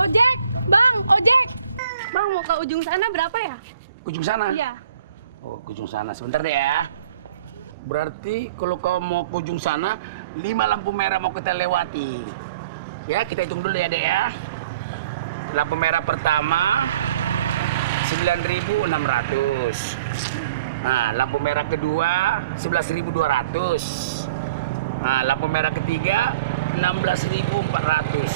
Ojek, Bang, ojek. Bang mau ke ujung sana berapa ya? Ujung sana? Iya. Oh, ke ujung sana. Sebentar deh ya. Berarti kalau kau mau ke ujung sana, 5 lampu merah mau kita lewati. Ya, kita hitung dulu ya, Dek ya. Lampu merah pertama 9.600. Nah, lampu merah kedua 11.200. Nah, lampu merah ketiga 16.400.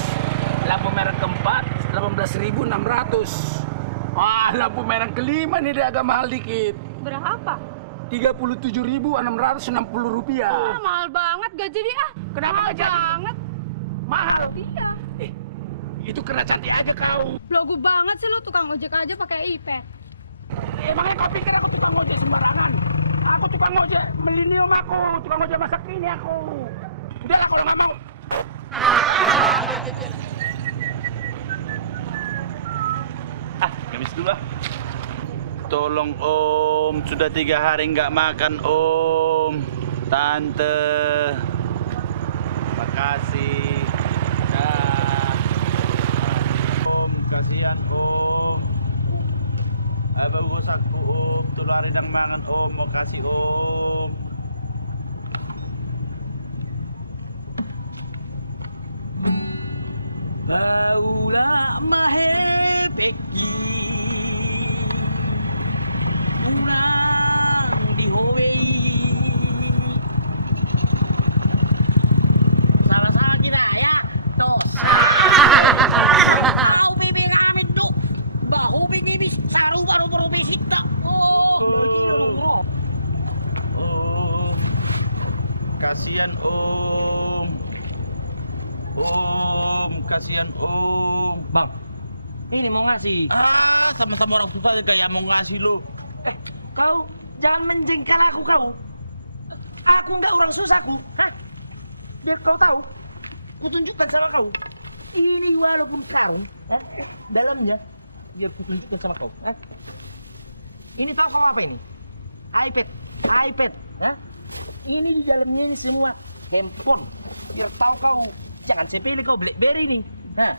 Lampu merah keempat 18.600. Wah, lampu merah kelima nih dia agak mahal dikit. Berapa? 37.660 rupiah. Ah, mahal banget gaji dia. Kenapa mahal nggak jadi? banget. Mahal. Iya. Itu karena cantik aja kau. Logo banget sih lu tukang ojek aja pakai iPad. Emangnya kau pikir aku tukang ojek sembarangan? Aku tukang ojek milenium aku, tukang ojek masa kini aku. Udahlah kalau nggak mau. Gamis dulu lah. Tolong Om, sudah 3 hari nggak makan Om. Tante, makasih. Dah. Om, kasihan Om. Bagus aku Om, tuh hari nang mangan Om, mau kasih Om. Laulah mahepeki unang dihowei. Sama-sama kita ya, tuh. Kau bibi namin tuh, bahu bibi saru baru baru bisita. Oh, Kasihan Om. Om, kasihan Om. Bang, ini mau ngasih. Sama-sama orang susah kayak mau ngasih lo. Kau jangan menjengkel aku kau. Aku nggak orang susah ku. Hah? Biar kau tahu, kutunjukkan sama kau. Ini walaupun karung, dalamnya biar kutunjukkan sama kau. Ini tahu kau apa ini? iPad. Ini di dalamnya ini semua handphone. Biar tahu kau, jangan sepele kau BlackBerry ini. Nah,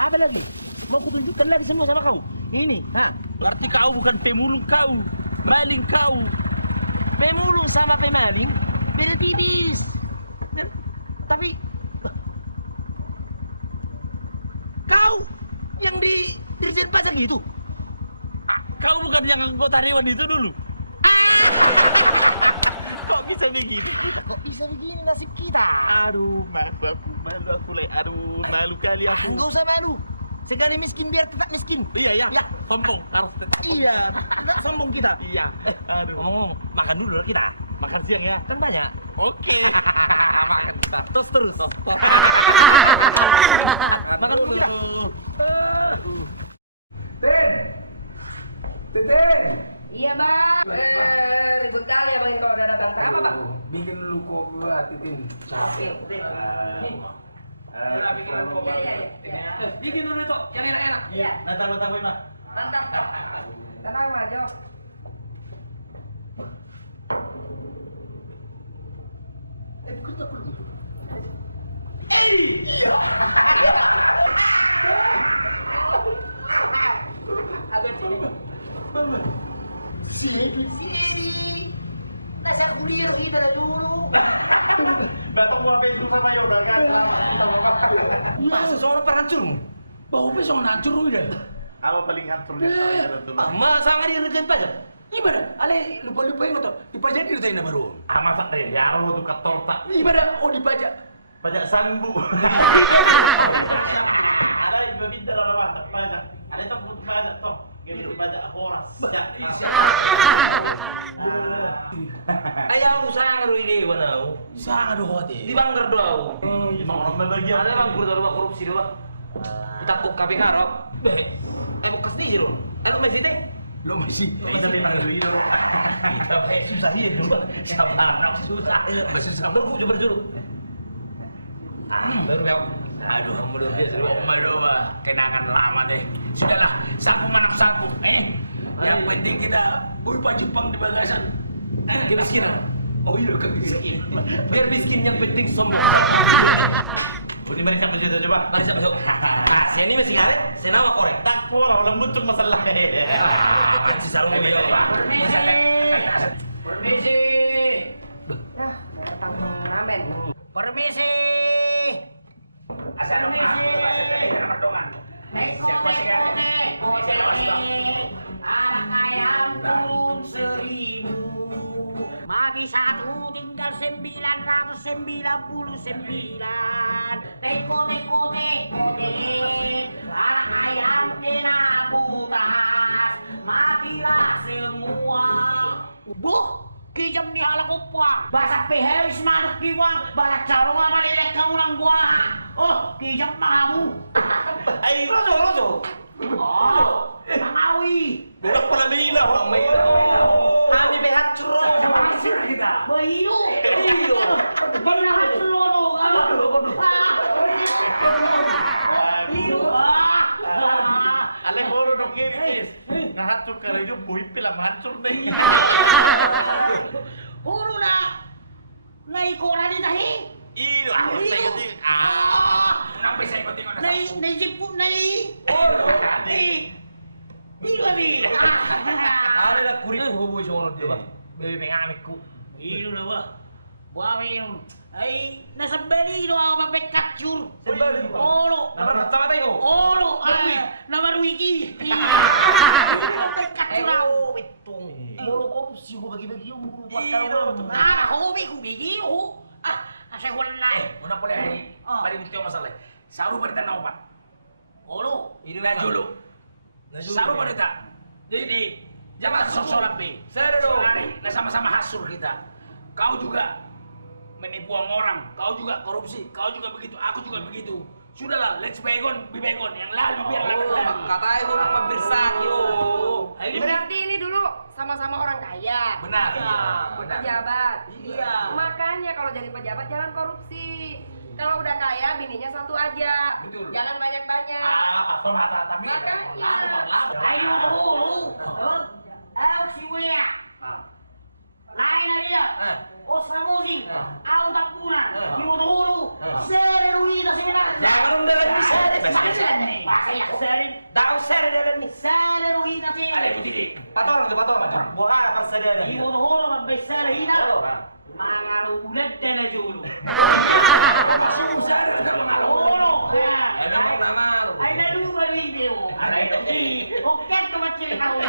apa lagi? Mau kutunjukkan lagi semua sama kau. Ini, Berarti kau bukan pemulung kau, maling kau. pemulung sama pemaling beda tipis. Tapi kau yang di Dirjen Pajak gitu. Kau bukan yang anggota dewan itu dulu. Kok bisa begitu? Kok bisa begini nasib kita? Aduh, malu aku, Le. Aduh, malu kali aku. Enggak usah malu. Sekali miskin biar tetap miskin. Iya, ya. Sombong. Harus Iya, enggak sombong kita. Iya. Aduh. Ngomong, makan dulu lah kita. Makan siang ya. Kan banyak. Oke. Makan kita. Terus. Makan dulu kita. Teten. Iya, Bang. Ribut kali apa yang kau udah datang. Berapa, Bang? Bikin lu kopi lah, Titin. Capek. Bikin dulu itu yang enak-enak. Iya. Nantang-nantang mah. Mantap. Tenang, Mas Jo. Masa seorang terhancur? Bau besok hancur lu dah. Apa paling hancurnya tuh? Masa nggak dirjen pajak? Gimana? Ale lupa ingat tuh. Dipajak di Rutena baru. Masa deh, ya lo tuh katol tak. Gimana? Oh dipajak. Pajak sanggu. Ada yang berbeda dalam masa pajak. Ada yang butuh pajak toh. Gini pajak horas. Ayaw usaha ngaruh ide wanau. Sangat doh hati. Di banggar doau. Emang orang bagian. Ada bang kurang korupsi doa. Takut kami harap. Bekas nih jero. Masih teh. Lo masih. Kita memang itu itu. Kita kayak susah sih dulu. Siapa anak susah. Susah berku coba dulu. Baru ya. Aduh, mudah biasa dulu. Aduh, kenangan lama deh. Sudahlah, sapu manap sapu. Yang penting kita buy Jepang di bagasan. Kemiskinan. Oh iya, kemiskin. Biar miskin yang penting sombong. Udah mari siapa coba. Mari siapa masuk. Sini masih ngaret, saya nama korek. Tak orang muncul masalah. Si sarung ini. Permisi. Ya, datang ngamen. Permisi. Anak ayam turun 1000. Mati 1 tinggal 999. Teko. Anak ayam kena butas. Matilah semua. Buh, kijam ni halak upah. Basa pehewis manuk kiwang. Balak carong apa nilek kau lang buah. Oh, kijam mahamu. Ay, roso. Oh, Mangawi. Budak pala nila. Hanya behat curang. Bahiyo. Jadi nak sulono Alay ko rin ang kiris. Nahancur ka rin yung buhay pila, mahancur na yun. Puro na. Naikora ni tahi. Iyo, ako sa iyo din. Kenapa saya ikut tengok Naisiput nai. Iyo ni. Ada dah kurit hubu sono dia, Pak. Bebe mengamikku. Iyo na ba? Buah minum. Ay, nasa bali do ako mapekapture. Sa bali ba? Olo. Sama tayo. Olo. Namarwiki. Mapekapture ako. Itong. Mulu ko sigo bagi-bagi yung mulu Iyo. Hobi ko bigyo. Asya ko na. Una pala hari, mari mesti masalah. Saru pada tanah obat. Olo. Ini Na julu. Saru pada tak. Jadi jangan sok-sokan be. Nah sama-sama hasur kita. Kau juga menipu orang, kau juga korupsi, kau juga begitu, aku juga begitu. Sudahlah, let's baygon, be baygon. Yang lalu biar lalu. Kata itu pembirsan yo. Berarti ini dulu sama-sama orang kaya. Benar. Iya, benar. Pejabat. Iya. Makanya kalau jadi pejabat jangan korupsi. Kalau udah kaya bininya satu aja. Betul. Jangan banyak-banyak. Pastor mata tapi. Makanya. Ayo dulu. Ayo si Wea. Lain na dia. O Samusi. Aw tapunan. Yung dulu. Sere ruida sila. Jangan unda lagi sere. Saya sere. Daw sere dalam ni. Sere ruida sila. Ada begini. Pator. Buah apa persedera. Yung dulu magbesar hina. Mga ulat na dulu. Olo. Memang nama lu. Ay lalu balido. Oke kemacil kau.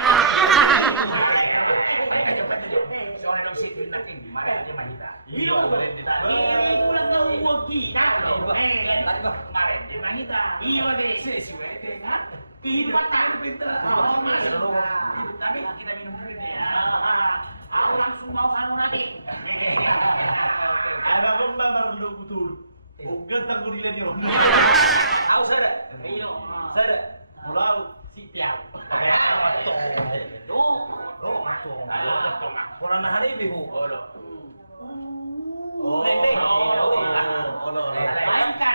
Soalnya dong si Nakin, mari aja mahita. Iyo. Ini pulang ke uang kita. Kemarin dia mahita. Iyo deh. Si Wede kan. Kehidupan. Oh, masih. Tapi kita minum dulu deh ya. Aku langsung mau kamu nanti. Ada pun baru betul. Ugat ang gurilan yun. Tahu sere. Iyo. Sere. Mulaw. Si Piao. Orang nah hari bihu. Mainkan.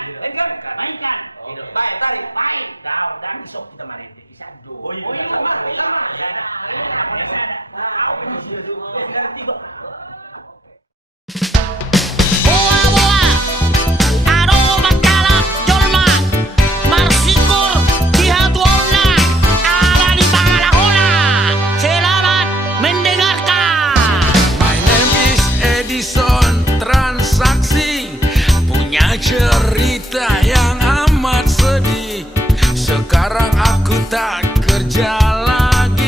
Mainkan. Baik, tarik. Main. Daun dan isok kita mari isa do. Oh, iya. Oh, iya, sama. Dari tiga. My name is Edison Transaksi, punya cerita yang amat sedih. Sekarang aku tak kerja lagi.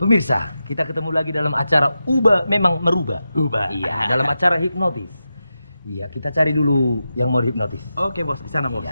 Pemirsa, kita ketemu lagi dalam acara Ubah Memang Merubah. Ubah. Iya, dalam acara hipnotis. Iya, kita cari dulu yang mau hipnotis. Oke, bos, di sana moga.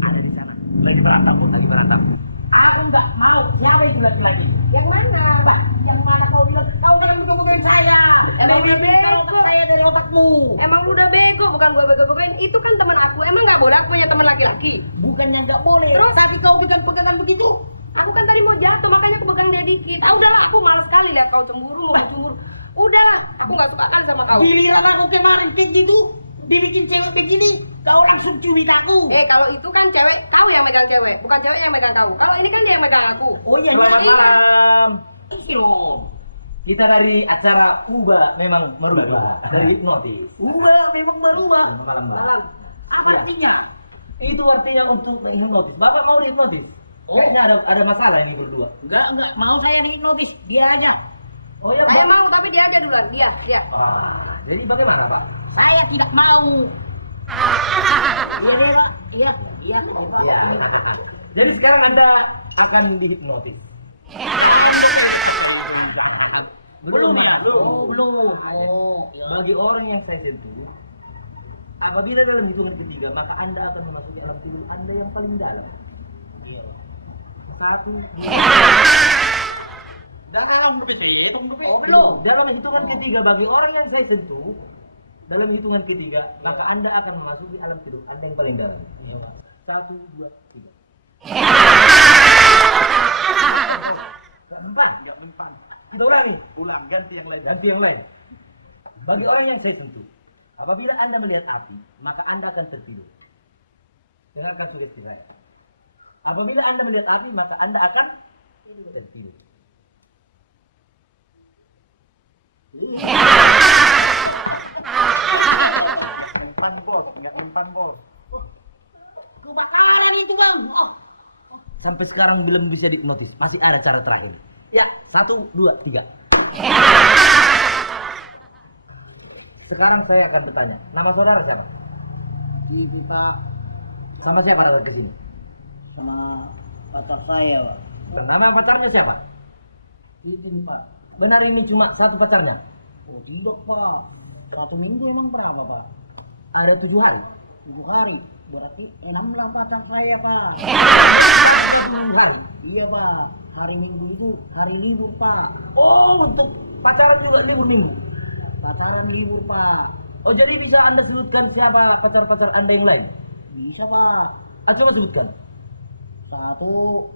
Ada di sana. Lagi berantem, bos, lagi berantem. Aku nggak mau. Siapa itu laki-laki? Yang mana? Lah, yang mana kau bilang? Kau kan mencoba saya. Emang Kau udah bilang bego. saya dari otakmu. Emang udah bego, bukan gua bego-begoin. Itu kan teman aku. Emang nggak boleh aku punya teman laki-laki? Bukannya nggak boleh. Terus? Tapi kau pegang-pegangan begitu. Aku kan tadi mau jatuh, makanya aku pegang dia dikit. Ah udahlah, aku malas sekali lihat kau cemburu, mau cemburu. Udahlah, aku nggak suka kali sama kau. Biliran aku kemarin begitu. Dibikin cewek begini, kau langsung cubit aku. Kalau itu kan cewek, kau yang megang cewek, bukan cewek yang megang kau. Kalau ini kan dia yang megang aku. Oh iya, Selamat selamat malam. Silom. Kita dari acara Ubah Memang Merubah. Dari hipnotis. Ubah Memang Merubah. Malam, Mbak. Malam. Apa artinya? Itu artinya untuk hipnotis. Bapak mau dihipnotis? Kayaknya ada masalah ini berdua. Enggak, mau saya dihipnotis. Dia aja. Oh iya, Saya Pak. mau, tapi dia aja duluan. Dia. Jadi bagaimana, Pak? Saya tidak mau. Iya. Iya. Jadi sekarang Anda akan dihipnotis. Belum ya? Belum. Bagi orang yang saya sentuh, apabila dalam hitungan ketiga, maka Anda akan memasuki alam tidur Anda yang paling dalam. 1, 2. Belum. Dalam hitungan ketiga, bagi orang yang saya sentuh, dalam hitungan ketiga, maka Anda akan memasuki alam tidur Anda yang paling dalam. 1, 2, 3. Enggak mempan. Kita ulangi. Ganti yang lain. Bagi orang yang saya sentuh, apabila Anda melihat api, maka Anda akan tertidur. Dengarkan sudah saya. Apabila Anda melihat api, maka Anda akan tertidur. Mempan bos. Kebakaran itu bang. Sampai sekarang belum bisa dihipnotis. Masih ada cara terakhir. Ya, 1, 2, 3. Sekarang saya akan bertanya. Nama saudara siapa? Ini kita Sama siapa datang ke sini? sama pacar saya, Pak. Nama pacarnya siapa? Itu nih, Pak. Benar ini cuma satu pacarnya? Oh, tidak, Pak. 1 minggu emang berapa, Pak? Ada 7 hari? 7 hari. Berarti 16 pacar saya, Pak. Ada 7 hari? Iya, Pak. Hari Minggu itu hari libur, Pak. Oh, untuk pacaran juga minggu-minggu? Pacaran libur, Pak. Oh, jadi bisa Anda sebutkan siapa pacar-pacar Anda yang lain? Bisa, Pak. Coba sebutkan. 1,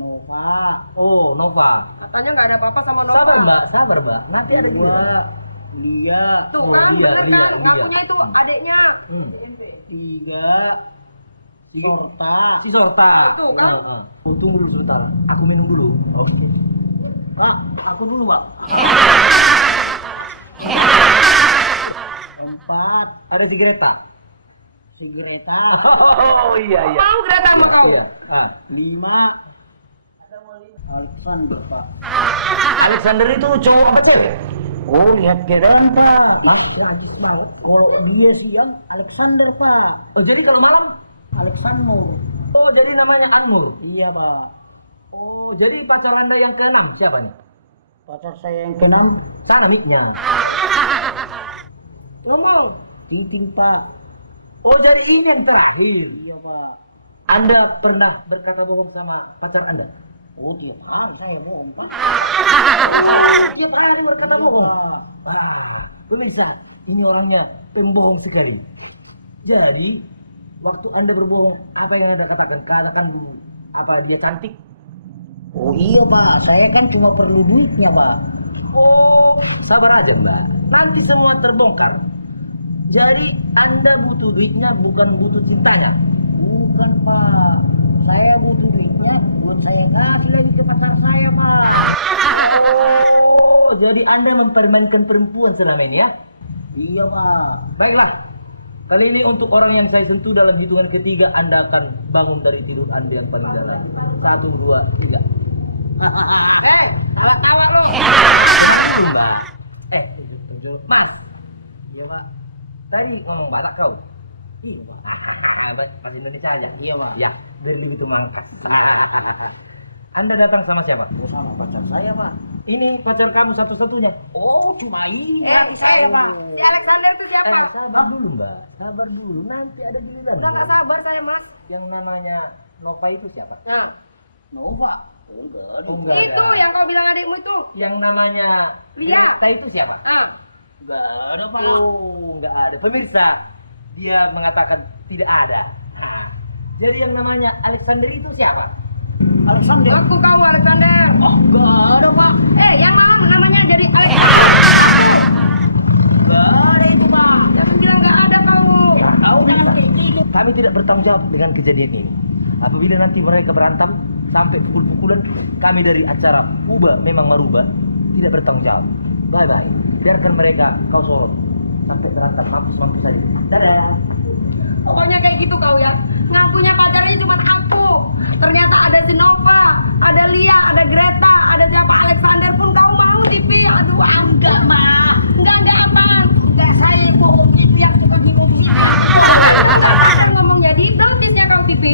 Nova. Oh, Nova. Katanya nggak ada apa-apa sama Nova. Sabar mbak. Nanti ada 2, juga. Lia. Tuh Oh, kan, dia. satunya itu adiknya. 3, Torta. Si Sorta. Itu kan. Oh, tunggu dulu sebentar. Aku minum dulu. Oke. Pak, aku dulu, Pak. 4, Ada si Greta. si Greta. Oh iya. Mau Greta sama kau? Iya. 5, Alexander, Pak. Alexander itu cowok apa cewek? Oh, lihat keren Pak. Mas, lagi mau. Kalau dia siang, Alexander, Pak. Oh, jadi kalau malam? Alexander. Oh, jadi namanya Anur. Iya, Pak. Oh, jadi pacar Anda yang ke-6 siapanya? Pacar saya yang ke-6, Sangitnya. Ngomong. Titing, Pak. Oh, jadi ini yang terakhir. Iya, Pak. Anda pernah berkata bohong sama pacar Anda? Oh, tiap hari saya bohong, Pak. Dia pernah berkata bohong. Pak. Pemirsa, ini orangnya pembohong sekali. Jadi, waktu Anda berbohong, apa yang Anda katakan? Katakan apa dia cantik? Oh iya, Pak. Saya kan cuma perlu duitnya, Pak. Oh, sabar aja Mbak. Nanti semua terbongkar. Jadi Anda butuh duitnya bukan butuh cintanya. Bukan, Pak. Saya butuh duitnya buat saya kasih lagi ke pacar saya, Pak. Oh, jadi Anda mempermainkan perempuan selama ini ya? Iya, Pak. Baiklah. Kali ini untuk orang yang saya sentuh dalam hitungan ketiga, Anda akan bangun dari tidur Anda yang paling dalam. 1, 2, 3. Hei, tawa-tawa lo. Mbak. Mas. Iya, Pak. Tadi ngomong Batak kau? Iya, Pak. Bahasa Indonesia aja? Iya, Pak. Ya, biar lebih itu mangkat. Anda datang sama siapa? Sama pacar saya, Pak. Ini pacar kamu satu-satunya. Oh, cuma ini yang saya, Pak. Si Alexander itu siapa? Sabar dulu, Mbak. Sabar dulu. Nanti ada giliran. Udah nggak sabar saya mas. Yang namanya Nova itu siapa? Nah, Nova. Enggak. Oh, enggak itu ada. yang kau bilang adikmu itu. Yang namanya Lia. Greta itu siapa? Ah, Enggak ada, Pak. Oh, enggak ada. Pemirsa, dia mengatakan tidak ada. Nah, jadi yang namanya Alexander itu siapa? Alexander. aku kau Alexander. Oh, enggak ada, Pak. Yang malam namanya jadi Alexander. Enggak ada itu, Pak. Jangan bilang nggak ada kau. Tahu jangan kayak gitu. Kami tidak bertanggung jawab dengan kejadian ini. Apabila nanti mereka berantem sampai pukul-pukulan, kami dari acara Ubah Memang Merubah tidak bertanggung jawab. Bye-bye. Biarkan mereka kau sorot sampai berantem mampus-mampus saja. Dadah. Pokoknya kayak gitu kau ya. Ngakunya pacarnya cuma aku. Ternyata ada si Nova, ada Lia, ada Greta, ada siapa Alexander pun kau mau TV. Aduh, Enggak, Ma. enggak apaan. Enggak, saya bohong itu yang suka ngomong sih. Ngomong jadi notisnya kau TV.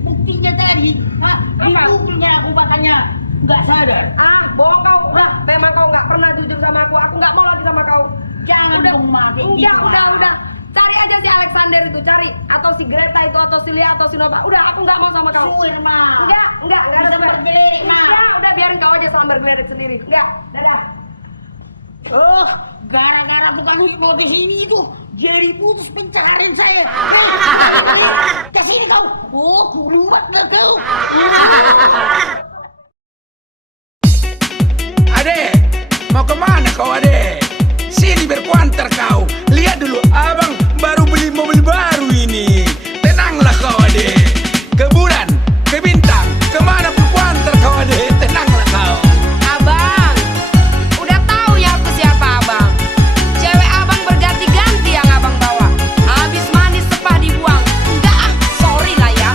Buktinya tadi, Apa? dipukulnya aku makanya enggak sadar. Bohong kau. Memang kau nggak pernah jujur sama aku. Aku nggak mau lagi sama kau. Jangan Udah, dong, Ma, kayak gitu, enggak, Ma. udah. Cari aja si Alexander itu, cari. Atau si Greta itu, atau si Lia, atau si Nova. Udah, aku nggak mau sama kau. Suir, Ma. Enggak ada Bisa swear. bergeledek, Ma. Enggak, udah biarin kau aja sambar geledek sendiri. Enggak, dadah. Gara-gara tukang hipnotis ini itu jadi putus pencarian saya. Kesini kau. Oh, kurubat dah kau. Adek, mau kemana kau adek? Sini berkuantar kau. Lihat dulu abang baru beli mobil baru ini. Tenanglah kau adek. Ke bulan, ke bintang, kemana pun kuantar kau adek. Tenanglah kau. Abang, udah tahu ya aku siapa abang. Cewek abang berganti-ganti yang abang bawa. Habis manis sepah dibuang. Enggak sorry lah ya.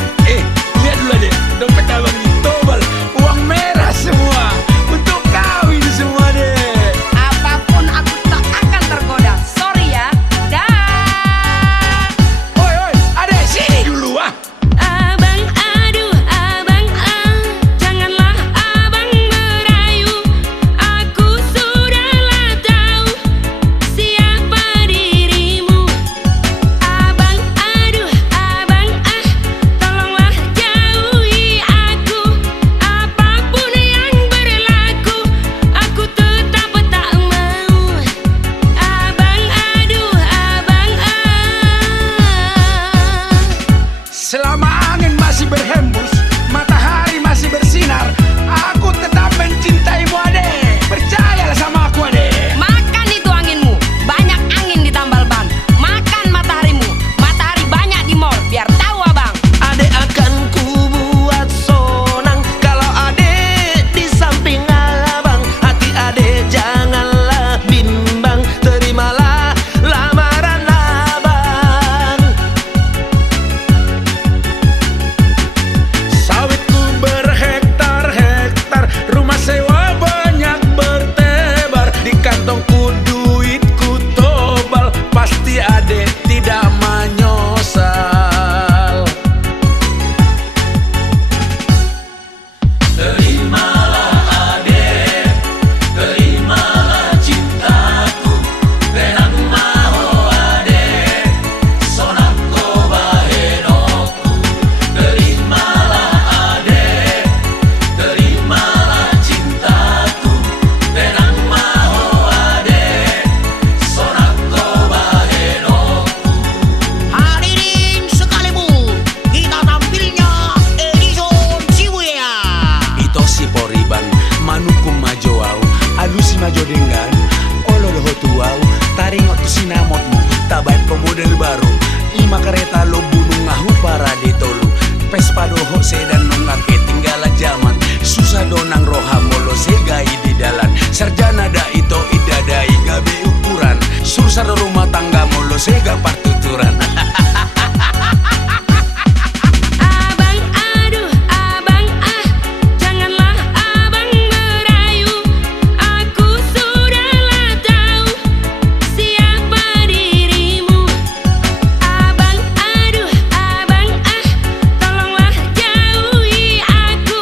Lihat dulu adek. Dompet abang ditobal. Uang merah semua. Untuk kau ini semua dek. Apapun aku tak akan tergoda. Sorry ya. Dah. Oi, adek sini dulu ah. Abang, aduh abang, janganlah abang merayu. Aku sudahlah tahu siapa dirimu. Abang, aduh abang, tolonglah jauhi aku. Apapun yang berlaku, aku tetap tak mau. Abang, aduh abang, Selama angin masih berhembus, matahari masih bersinar, aku tetap mencintaimu adek. Percayalah sama aku adek. Makan itu anginmu, banyak angin di tambal ban. Makan mataharimu, matahari banyak di mall. Biar tahu abang. Adek akan ku buat sonang kalau adek di samping abang. Hati adek janganlah bimbang, terimalah lamaran abang. Sawitku berhektar-hektar, rumah sewa banyak bertebar. Di kantongku duitku tobal, pasti adek tidak menyesal. Terimalah adek, terimalah cintaku. Tenang mau adek, sonang ko bahenoku. Terimalah adek, terimalah cintaku. Tenang mau adek, sonang ko bahenoku. Hadirin sekalian, kita tampilnya Edison Shibuya. Ito si Poriban, manukum majo au, alusi majo dengan olo doho tuau, taringot tu sinamotmu, tabat pemodel baru, lima kereta lo bunung ngahu para ditolu, Vespa doho sedan nongake tinggalan zaman, susah donang roha molo segai di dalan, sarjana da ito idadai gabe ukuran, sursar rumah tangga molo sega partuturan. Abang, aduh abang, janganlah abang merayu. Aku sudahlah tahu siapa dirimu. Abang, aduh abang, tolonglah jauhi aku.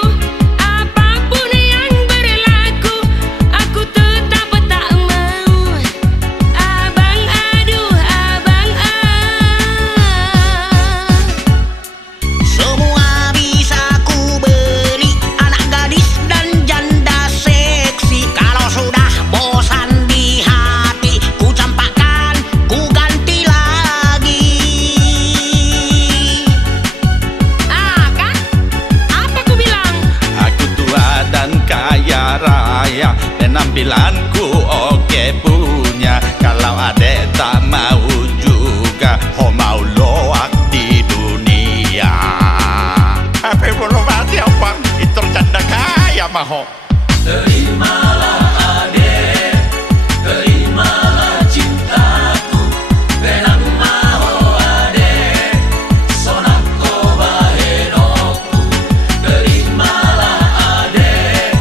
penampilanku oke punya. Kalau adek tak mau juga, ho mau loak di dunia. Tapi belum mati apa? Itu canda kaya mah ho. Terimalah adek, terimalah cintaku, tenang maho adek, sonako bahenoku. Terimalah adek,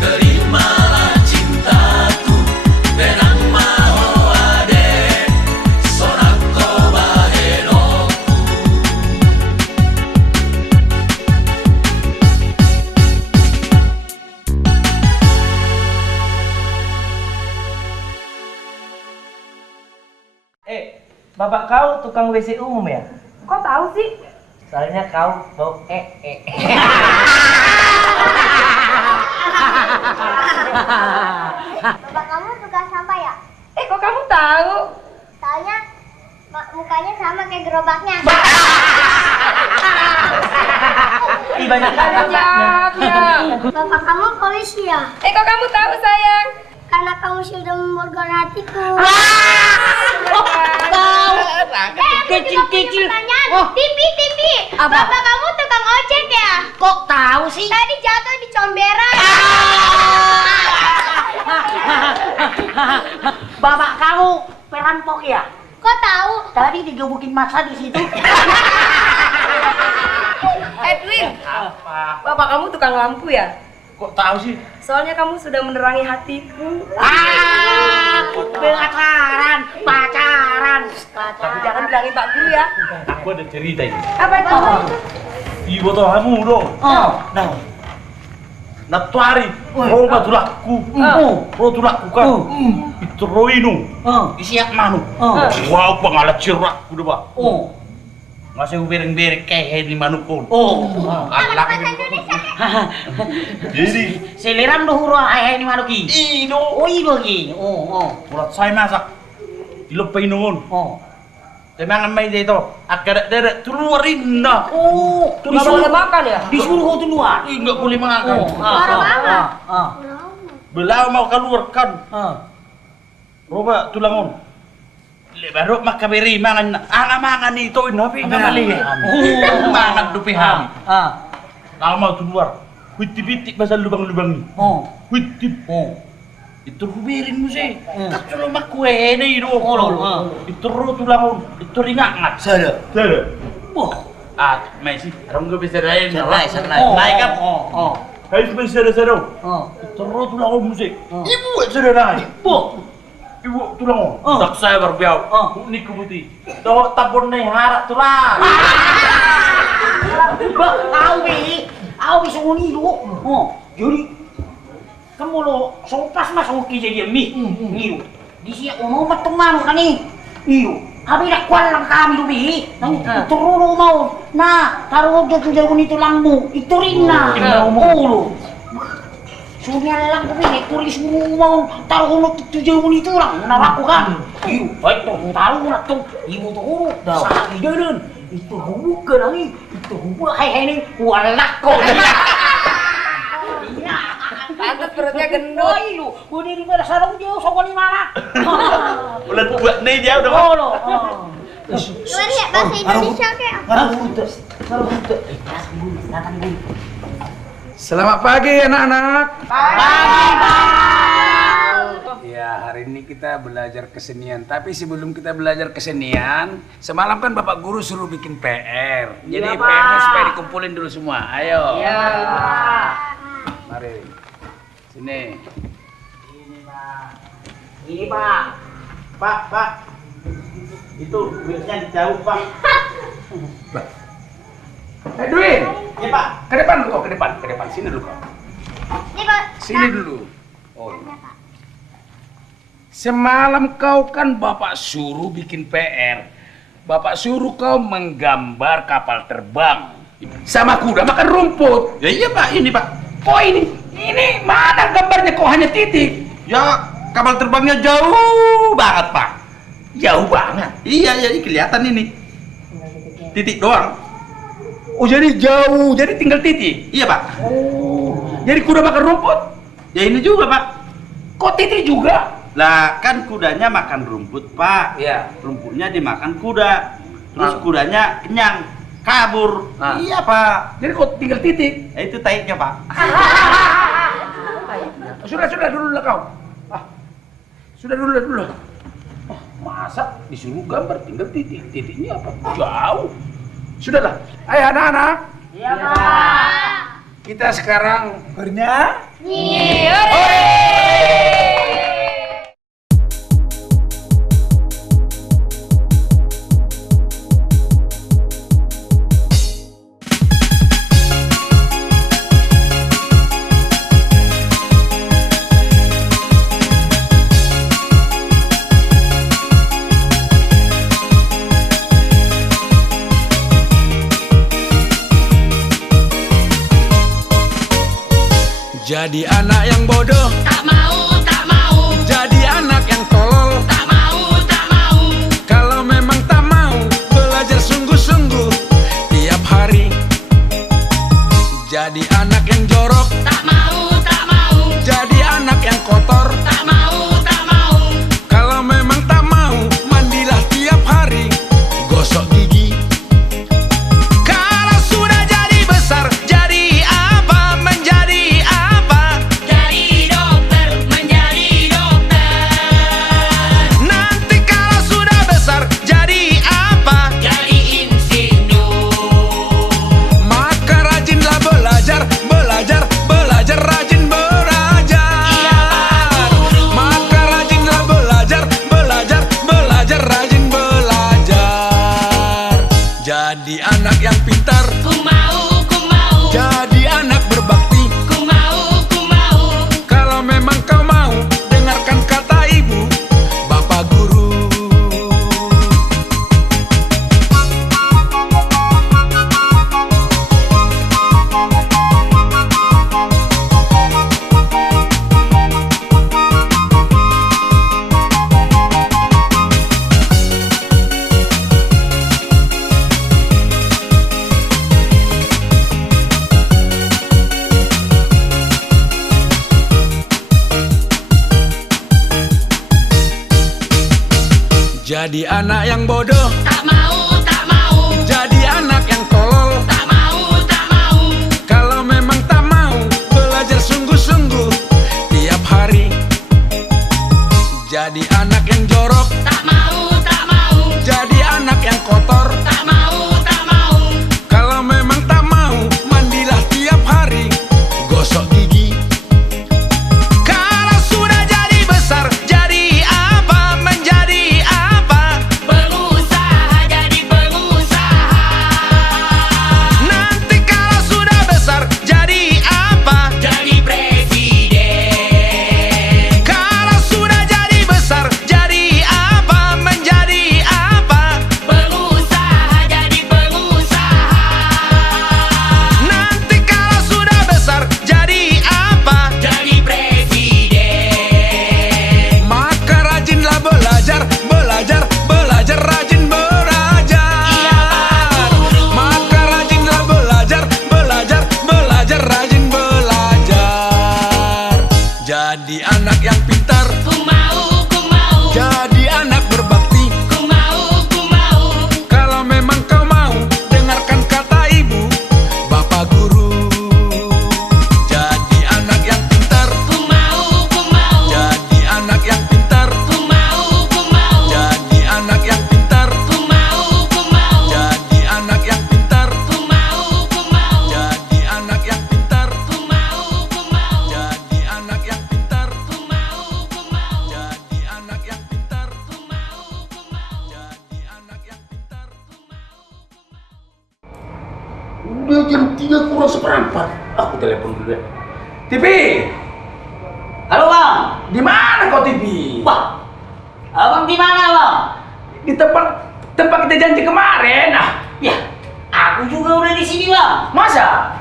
terimalah cintaku, tenang maho adek, sonako bahenoku. Bapak kau tukang WC umum ya? Kok tahu sih? Soalnya kau bau Bapak kamu tukang sampah ya? Kok kamu tahu? Soalnya mukanya sama kayak gerobaknya. Ih, banyak banget Jawabnya. Bapak kamu polisi ya? Kok kamu tahu sayang? Karena kamu sudah memborgol hatiku. Kecil-kecil. TV. Apa? Bapak kamu tukang ojek ya? Kok tahu sih? Tadi jatuh di comberan. Bapak kamu perampok ya? Kok tahu? Tadi digebukin masa di situ. Edwin, bapak kamu tukang lampu ya? Kok tahu sih? Soalnya kamu sudah menerangi hatiku. Pacaran. Tapi jangan bilangin Pak Guru ya. Aku ada cerita ini. Apa itu? Ibu tau kamu dong. Nah, natuari, roh batulaku, roh tulaku kan, itu roh inu, isiak manu. Wow, pengalat cerak udah pak. Masih bereng-bereng kayak ini manukun. Allah. Jadi, Seliram doh huruf ayah ini manuki. ino, Ido ki. ulat saya masak, dilepain nungun. Temangan mai dia itu, akar deret keluarin dah. Disuruh makan ya? Disuruh keluar. Enggak boleh makan. Parah banget. Belau mau keluarkan. Roba tulangon. Baru makabiri mangan mangan itu nabi ngamali. Mangan dupiham. Kalau mau keluar, huiti-biti pasal lubang-lubang ni. Huiti. Itu rubirin mo sih. Katsulo makwe na iro. Itu ro tulangon. Itu ringat. Sada. May sih. Aram ko bisa rin. Naik kan? Hay bisa sada. Itu ro tulangon mo sih. Ibu sada na. Ibu tulangon. Tak saya berbiau. Ni kubuti. Tahu tabon na harak tulang. Awi sunguni lu. Jadi kamu lo sopas mas oke jadi niru. Di siya mau teman kan nih. Iyo. Abi nak kual lang kami lubi. Tururo mau. Na, taruh jauh nito langmu. Itu rin na. Ulo. Sunya lang kami nih tulis mau taruh jauh nito lang. Naraku kan. Iyo. Baik tuh taruh na tuh. Ibu tuh huru. Sa idenen. Itu bukan ani. Itu bukan hai nih. Walak kok. Pantes perutnya gendut. Lu, gua dari mana sarung jauh sama di mana? Ulat buat nih dia udah. Gimana ya bahasa Indonesia kayak? Selamat pagi anak-anak. Pagi. Ya, hari ini kita belajar kesenian. Tapi sebelum kita belajar kesenian, semalam kan Bapak Guru suruh bikin PR. Jadi PR-nya supaya dikumpulin dulu semua. Ayo. Iya. Mari. Sini. Ini Pak. Pak. Itu duitnya jauh Pak. Edwin. Ya Pak. Ke depan dulu, ke depan. Sini dulu. Ini Pak. Sini dulu. Oh. Semalam kau kan Bapak suruh bikin PR. Bapak suruh kau menggambar kapal terbang sama kuda makan rumput. Ya iya Pak, ini Pak. Oh ini mana gambarnya kok hanya titik? Ya kapal terbangnya jauh banget Pak. Jauh banget. Iya, jadi kelihatan ini. Titik doang. Oh jadi jauh, jadi tinggal titik. Iya Pak. Oh, jadi kuda makan rumput? Ya ini juga Pak. Kok Titi juga? Lah kan kudanya makan rumput Pak. Iya. Rumputnya dimakan kuda. Terus kudanya kenyang, kabur. Iya Pak. Jadi kok tinggal Titi? Itu taiknya Pak. Sudah dulu lah kau. Sudah dulu. Masa disuruh gambar tinggal titik? Titiknya apa? Jauh. Sudahlah. Ayo anak-anak. Iya, Pak. Kita sekarang Nyi. Jadi anak yang bodoh, Tak mau, tak mau, jadi anak yang tolol. tak mau, tak mau. Kalau memang tak mau belajar sungguh-sungguh tiap hari. Jadi anak yang jorok, Tak mau, tak mau, jadi anak yang kotor. tak mau, tak mau. Kalau memang tak mau mandilah tiap hari, gosok gigi. Kalau sudah jadi besar, jadi apa? Menjadi apa? Jadi dokter, menjadi dokter. Nanti kalau sudah besar, jadi apa? Jadi insinyur. Maka rajinlah belajar, rajin belajar. Iya, Pak Guru. Maka rajinlah belajar, rajin belajar. Jadi anak yang pintar, Ku mau, ku mau, jadi anak berbakti. ku mau, ku mau. Kalau memang kau mau dengarkan kata ibu, bapak guru. Jadi anak yang bodoh, Tak mau, tak mau, jadi anak yang tolol. tak mau, tak mau. Kalau memang tak mau belajar sungguh-sungguh tiap hari. Jadi anak yang jorok, Tak mau, tak mau, jadi anak yang kotor. tak mau, tak mau. Kalau memang tak mau mandilah tiap hari, gosok gigi. Kalau sudah jadi besar, jadi apa? Menjadi apa? Berusaha, jadi pengusaha. Nanti kalau sudah besar, jadi apa? Jadi presiden. Kalau sudah jadi besar, jadi apa? Menjadi apa? Berusaha, jadi pengusaha. Nanti kalau sudah besar, jadi apa? Jadi presiden. Maka rajinlah belajar, rajin belajar. Iya, Pak Guru. Maka rajinlah belajar, rajin belajar. Jadi anak yang pintar, Ku mau, ku mau, jadi anak berbakti. ku mau, ku mau. Kalau memang kau mau dengarkan kata ibu, bapak guru. Jadi anak yang pintar, Ku mau, ku mau, jadi anak yang pintar. ku mau, ku mau. Jadi anak yang pintar, Ku mau, ku mau, jadi anak yang pintar. ku mau, ku mau. Jadi anak yang pintar, Ku mau, ku mau, jadi anak yang pintar. ku mau, ku mau. Jadi anak yang pintar, Ku mau, ku mau, jadi anak yang pintar. Udah jam 3 kurang seperempat. Aku telepon dulu ya. TV, Halo, Bang. di mana kau TV? Wah. Abang di mana, Bang? Di tempat kita janji kemarin. Ya, aku juga udah di sini, Bang. Masa?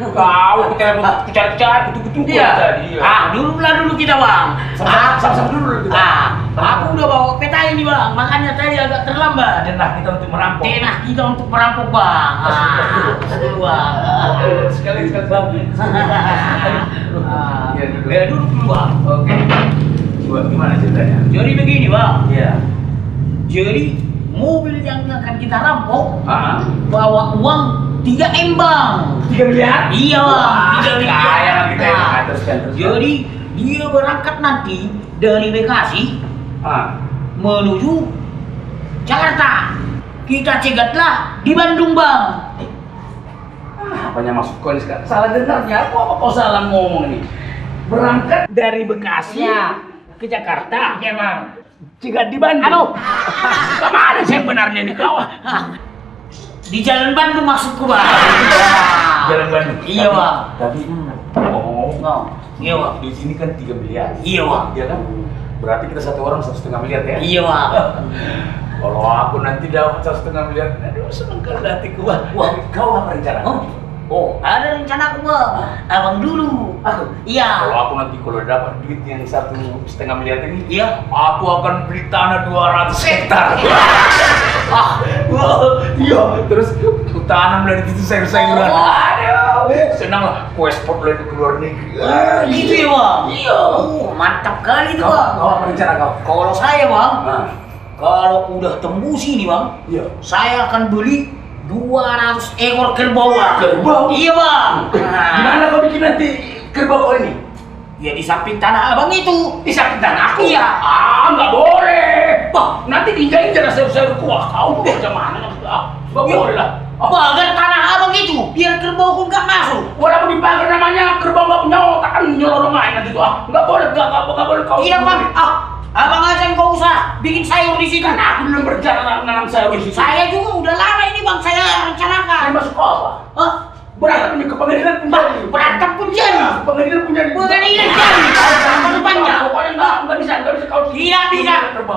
Kau kita kejar-kejar betul-betul tadi. Dulu kita bang. Sama-sama dulu kita. Aku udah bawa peta ini bang, makanya tadi agak terlambat. Denah kita untuk merampok. Denah kita untuk merampok bang. Dulu bang. Sekali bang. Duduk dulu bang. Oke. Gimana ceritanya? Jadi begini bang. Iya. Jadi mobil yang akan kita rampok bawa uang 3 M bang. 3 miliar? Iya bang. 3 miliar. Kaya lah kita ya. Terus. Jadi dia berangkat nanti dari Bekasi menuju Jakarta. Kita cegatlah di Bandung bang. Apanya maksud kau ini sekarang? Salah dengarnya. Apa kau salah ngomong ini? Berangkat dari Bekasi ke Jakarta. Iya bang. Cegat di Bandung. Kemana sih benarnya nih kau? Di Jalan Bandung maksudku bang. Jalan Bandung. Iya bang. Tapi Iya bang. di sini kan 3 miliar. Iya bang. Iya kan? Berarti kita satu orang 1,5 miliar ya? Iya bang. Kalau aku nanti dapat 1,5 miliar, aduh seneng kali hatiku. Wah, kau apa rencana? Oh, ada rencana aku bang. Abang dulu. Aku? Iya. Kalau aku nanti kalau dapat duit yang 1,5 miliar ini, Iya. aku akan beli tanah 200 hektar. Iya. Terus aku tanam dari situ sayur-sayuran. Aduh, senang lah. Aku ekspor lagi ke luar negeri. Gitu ya bang. Iya. Mantap kali itu bang. Kau apa rencana kau? Kalau saya bang, Nah, kalau udah tembus ini bang, iya. saya akan beli 200 ekor kerbau bang. Kerbau? Iya bang. Gimana kau bikin nanti kerbau kau ini? Ya di samping tanah abang itu. Di samping tanah aku? Iya. Nggak boleh. Bah, nanti diinjak-injak sayur-sayur kuah kau. Macam mana? Nggak boleh lah. Pagar tanah abang itu, biar kerbau pun nggak masuk. Walaupun dipagar namanya kerbau nggak punya otak kan nyolong aja nanti tuh. Nggak boleh, nggak boleh kau. Iya bang. Abang aja yang kau usah bikin sayur di situ. Kan aku belum berjalan nanam sayur di situ. Saya juga udah lama ini bang, saya rencanakan. Masuk apa? Berantem punya ke pengadilan punya. Berantem pun jadi. Pengadilan punya. Pengadilan jadi. Apa depannya? Pokoknya nggak bisa kau. Tidak bisa.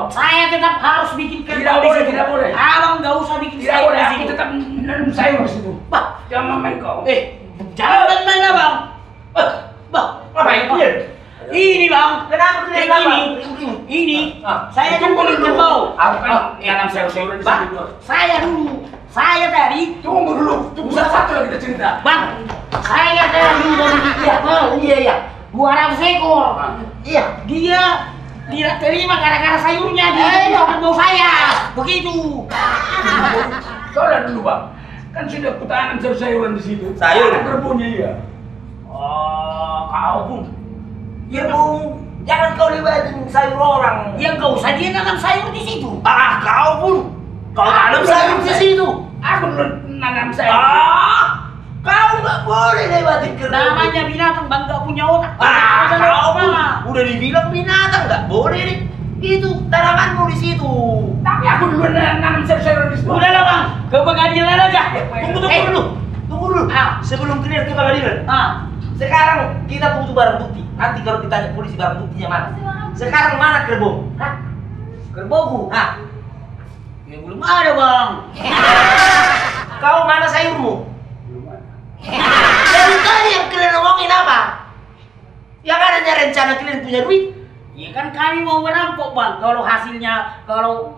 Saya tetap harus bikin kerbau di situ. Tidak boleh. Abang nggak usah bikin Tidak sayur boleh. di Aku situ. tetap nanam sayur di situ. Bah, Jangan main kau. jangan main abang. Bah, Apa itu? ini bang. Kenapa ini? Saya kan beli kerbau. Aku kan nanam sayur-sayuran di situ. Saya dulu. Saya tadi. Tunggu dulu. Tunggu satu lagi kita cerita. Bang, saya tadi dari iya. 200 ekor. Iya. Dia tidak terima gara-gara sayurnya di kerbau saya. Begitu. Kau lihat dulu bang. Kan sudah kutanam sayur-sayuran di situ. Sayur? Kerbaunya iya. Kau pun. Ya bung, jangan kau lewatin sayur orang. Ya nggak usah dia nanam sayur di situ. Kau pun, kau tanam sayur di situ. Aku nanam sayur. Kau nggak boleh lewatin kerbau. Namanya binatang bang nggak punya otak. Kau pun udah dibilang binatang nggak boleh nih. Itu tanamanmu di situ. Tapi aku dulu nanam sayur-sayuran di situ. Udahlah bang, ke pengadilan aja. Tunggu dulu. Sebelum clear ke pengadilan. Sekarang kita butuh barang bukti. Nanti kalau ditanya polisi barang buktinya mana? Sekarang mana kerbau? Kerbauku. Ya belum ada bang. Kau mana sayurmu? Jadi tadi yang kalian ngomongin apa? Yang adanya rencana kalian punya duit? Ya kan kami mau merampok bang. Kalau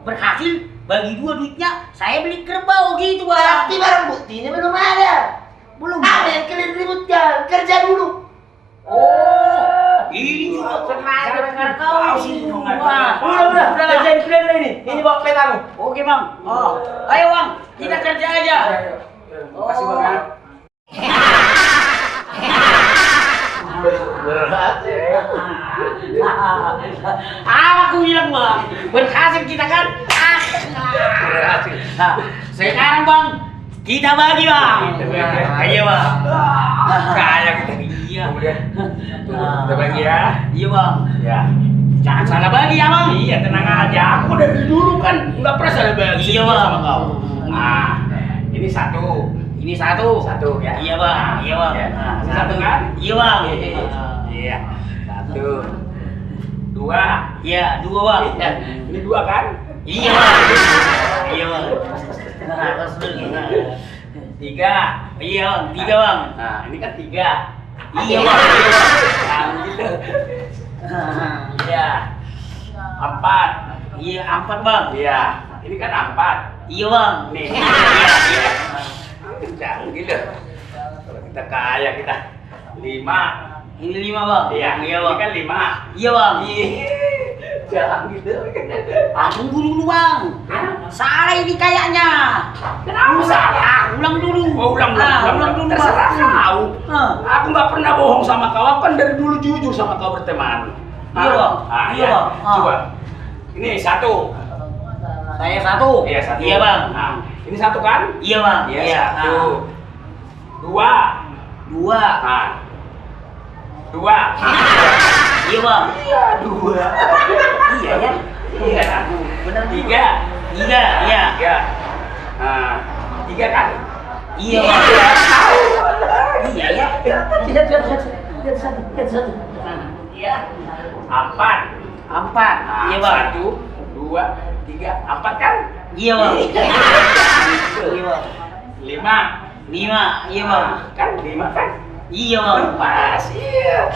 berhasil bagi 2 duitnya, saya beli kerbau gitu bang. Berarti barang buktinya belum ada. Belum. Ada yang kalian ributkan, kerja dulu. Ini juga gara-gara kau sih. Udah, kerjain kalian ini. Ini bawa petamu. Oke bang. Ayo bang, kita kerja aja. Makasih bang ya. Aku bilang bang, berhasil kita kan? Berhasil. Sekarang bang, kita bagi bang. Ayo bang. Kaya kita. Iya. Kita bagi ya. Iya bang. Ya. Jangan salah bagi ya bang. Iya tenang aja. Aku dari dulu kan nggak pernah salah bagi. Iya bang. Sama kau. Ini satu. Ini satu. Satu ya. Iya bang. Iya bang. Satu kan? Iya bang. Iya. 1, 2. Iya 2 bang. Ini 2 kan? Iya bang. Iya bang. 3. Iya bang, 3 bang. Nah, ini kan 3. Iya bang. Nah, gitu. Iya. 4. Iya 4 bang. Iya. Ini kan 4. Iya bang. Nih. Iya. Kencang gitu. Kalau kita kaya kita 5. Ini 5 bang. Iya, Iya ini bang. kan 5. Iya bang. Jangan gitu. Tunggu dulu bang. Salah ini kayaknya. Kenapa salah? Ulang dulu. Oh, ulang dulu. Terserah kau. Aku nggak pernah bohong sama kau. Aku kan dari dulu jujur sama kau berteman. Iya bang. Ah, Iya bang. Coba. Ini 1. Saya 1. Iya 1. Iya bang. Nah, ini 1 kan? Iya bang. Iya 1. 2. 2. Nah. 2. Iya bang. Iya 2. Iya ya. Iya. Benar 3. 3. Iya. 3. Nah, 3 kan? Iya bang. Iya ya. Lihat satu. Iya. 4. 4. Iya bang. 1, 2, 3, 4 kan? Iya bang. Iya bang. 5. 5. Iya bang. Kan 5 kan? Iya bang. Pas. Iya.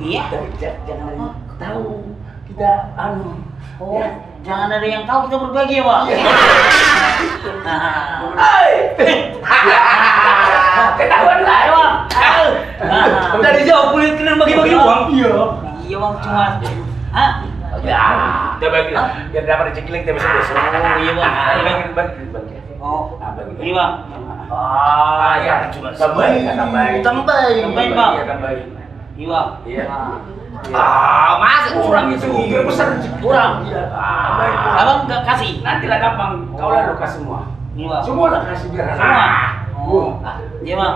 Iya. Tapi jangan ada yang tahu kita anu. Oh, jangan ada yang tahu kita berbagi ya bang. Ketahuan lah ya bang. Dari jauh kulit kena bagi-bagi uang. Iya. Iya bang cuma. Hah? Ya, kita bagi lah. Biar dapat rezeki lagi kita bisa besok. Oh iya bang. Bagi. Oh, Bagi. ini bang. Ah, ya cuma tambahin. Tambahin bang. Iya tambahin. Iya bang. Iya. Masa kurang itu? Biar besar rezeki. Kurang. Iya. Abang nggak kasih. Nanti lah gampang. Kau lalu kasih semua. Iya bang. Semua lah kasih biar. Semua. Oh. Iya bang.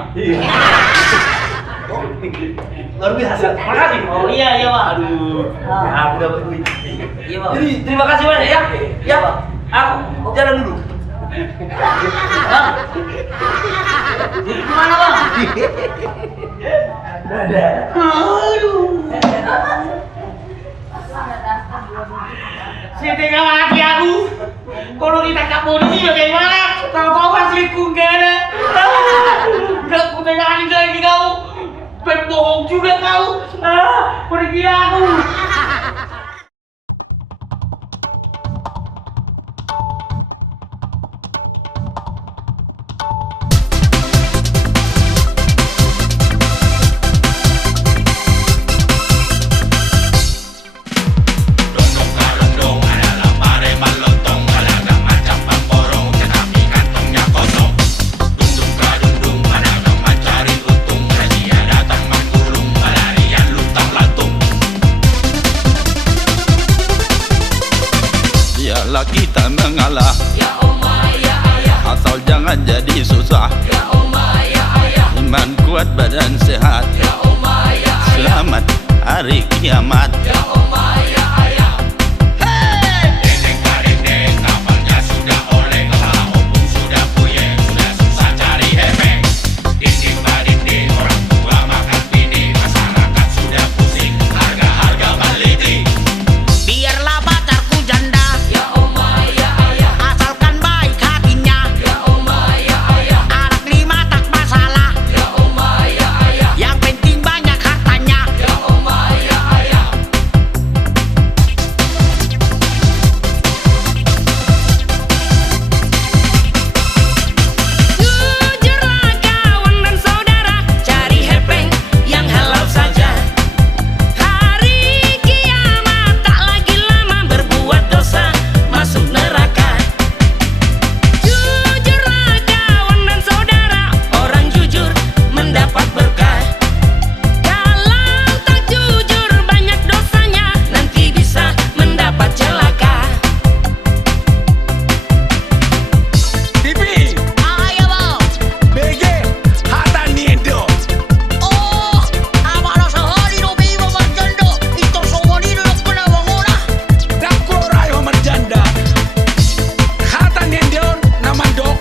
Luar biasa. Makasih. Oh iya bang. Aduh. Aku dapat duit. Iya bang. Jadi terima kasih banyak ya. Ya. Aku jalan dulu. Bang. Gimana bang? Si tega mati aku. Kalau ditangkap polisi bagaimana? Tahu-tahu asliku nggak ada. Nggak ku teganin lagi kau. Pembohong juga kau. Pergi aku. Biarlah kita mengalah. Ya Allah ya ayah. Asal jangan jadi susah. Ya Allah ya ayah. Iman kuat badan sehat. Ya Allah ya ayah. Selamat hari kiamat. Ya Allah ya ayah. Dendeng kadendeng kapalnya sudah oleng, kepala opung sudah puyeng, sudah susah cari hemeng. Dinding badinding orang tua makan pining, masyarakat sudah pusing, harga-harga meliti. Biarlah pacarku janda. Ya Allah ya ayah. Asalkan baik hatinya. Ya Allah ya ayah. Anak 5 tak masalah. Ya Allah ya ayah. Yang penting banyak hartanya. Ya Allah ya ayah. Jujurlah kawan dan saudara, cari hepeng yang halal saja. Hari kiamat tak lagi lama, berbuat dosa masuk neraka. Jujurlah kawan dan saudara, orang jujur mendapat berkah. Kalau tak jujur banyak dosanya, nanti bisa mendapat celaka. TV, Ayo bang. BG, Hatta Niendo. Oh, abang sa hari no vivo marchando. Ito sa walino ng panawanguna. Dakurai Omar Janda. Hatta Niendo namando.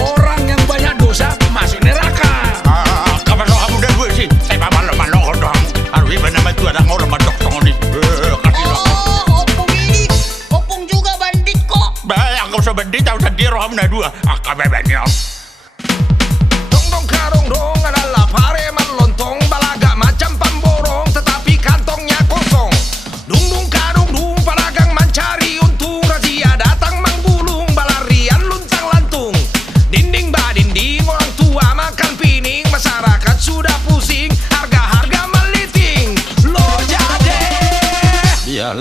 Orang yang banyak dosa masuk neraka. Kapan kamu udah duit sih? Saya malam-malam kodong. Harus ibadah nama itu ada orang mandok tong ini. Kasih lah. Oh, opung ini. Opung juga bandit kok. Baik, aku usah berdiri tahu tadi roham na dua. Akak bebennya.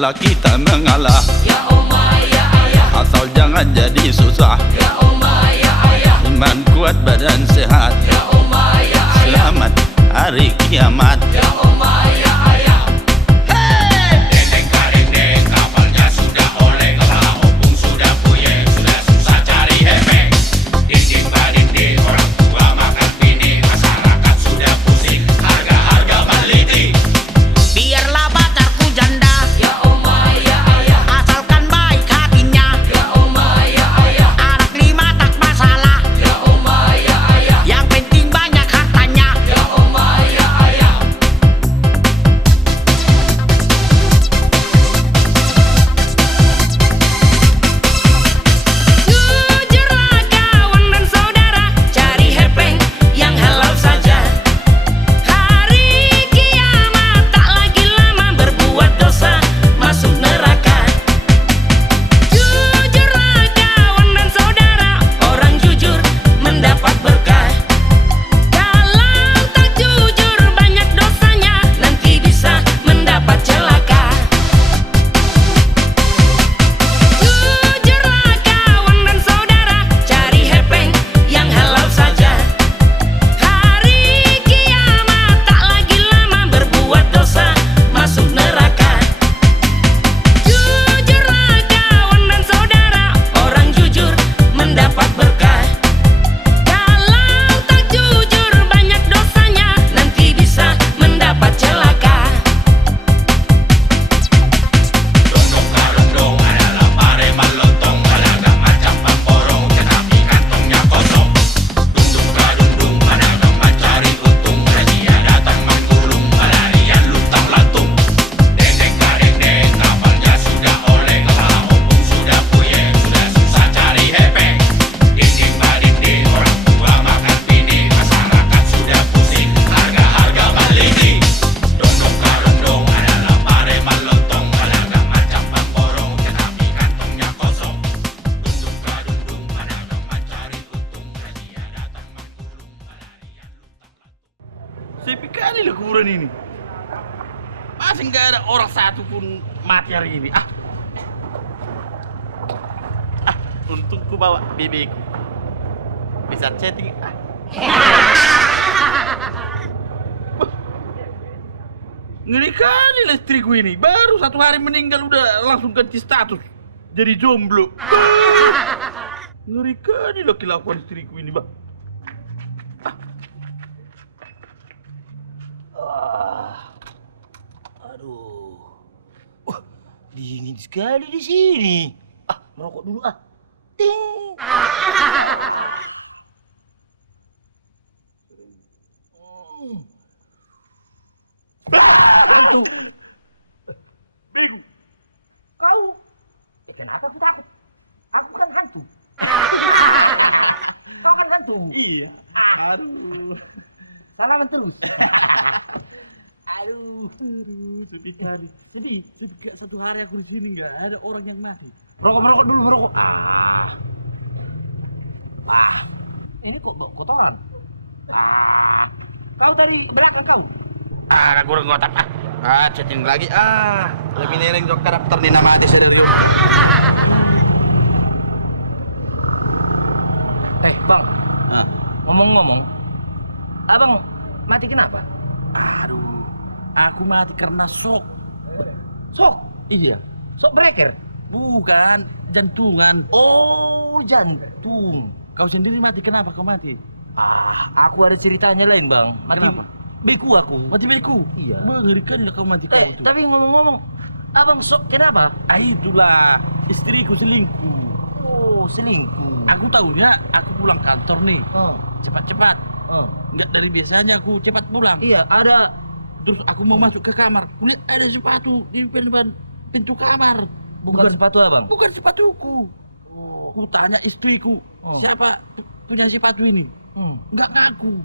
Janganlah kita mengalah, Ya Oma ya Ayah, asal jangan jadi susah. Ya Oma ya Ayah, Iman kuat badan sehat, Ya Oma ya Ayah, selamat hari kiamat. Ya Oma ya Ayah. Dendeng kadendeng, kapalnya sudah oleng, kepala opung sudah puyeng, sudah susah cari hepeng. Dinding badinding, orang tua makan pining, masyarakat sudah pusing, harga-harga meliti. Biarlah pacarku janda, Ya Oma ya Ayah, asalkan baik hatinya. Ya Oma ya Ayah, Anak 5 tak masalah, Ya Oma ya Ayah, yang penting banyak hartanya. Ya Oma ya Ayah. Jujurlah kawan dan saudara, cari hepeng yang halal saja. Hari kiamat tak lagi lama, berbuat dosa masuk neraka. Jujurlah kawan dan saudara, orang jujur mendapat berkah. Kalau tak jujur banyak dosanya, nanti bisa mendapat celaka. Jujurlah kawan dan saudara, cari hepeng yang halal saja. Hari kiamat tak lagi lama, berbuat dosa masuk neraka. Jujurlah kawan dan saudara, orang jujur mendapat berkah. Kalau tak jujur banyak dosanya, nanti bisa mendapat celaka. Dondong karondong adalah pareman lontong, beragam macam pamporong, tetapi kantongnya kosong. Dundung kadundung pedagang mencari untung, razia datang mengulung, pelarian luntang lantung. Dendeng kadendeng, kapalnya sudah oleng, kepala opung sudah puyeng, sudah susah cari hepeng. Dinding badinding, orang tua makan pining, masyarakat sudah pusing, harga-harga meliti. Dondong karondong adalah pareman lontong, beragam macam pamporong, tetapi kantongnya kosong. Dundung kadundung pedagang mencari untung, razia datang mengulung, pelarian luntang lantung. Sepi kali lah kuburan ini. Masih nggak ada orang satu pun mati hari ini. Untung ku bawa bebeku. Bisa chatting. Wah, ngeri kali lah istriku ini. Baru 1 hari meninggal udah langsung ganti status jadi jomblo. Ngeri kali lah kelakuan istriku ini, Bang. Aduh. Wah, dingin sekali di sini. Merokok dulu ah. Ting. Hantu. Bego. Kau. Kenapa aku takut? Aku kan hantu. Kau kan hantu. Iya. Aduh. Salaman terus. Aduh, sedih kali. Sedih. Sejak 1 hari aku di sini nggak ada orang yang mati. Merokok dulu, merokok. Ini kok kotoran. Kau dari belakang kau. Kurang ngotak chatting lagi lebih nereng jok karakter nih nama hati serius. Bang. Ngomong-ngomong, abang mati kenapa? Aduh, aku mati karena shock. Sok? Iya. Sok breaker? Bukan, jantungan. Oh, jantung. Kau sendiri mati, kenapa kau mati? Aku ada ceritanya lain, Bang. Mati Kenapa? beku aku. Mati beku? Iya. Mengerikan lah kau mati kau itu. Tapi ngomong-ngomong, abang sok kenapa? Itulah, istriku selingkuh. Oh, selingkuh. Aku tahunya, aku pulang kantor nih. Oh, Cepat-cepat. oh. Nggak dari biasanya aku cepat pulang. Iya, ada. Terus aku mau masuk ke kamar. Kulihat ada sepatu di depan pintu kamar. Bukan sepatu abang? Bukan sepatuku. Oh. Ku tanya istriku, siapa punya sepatu ini? Nggak ngaku.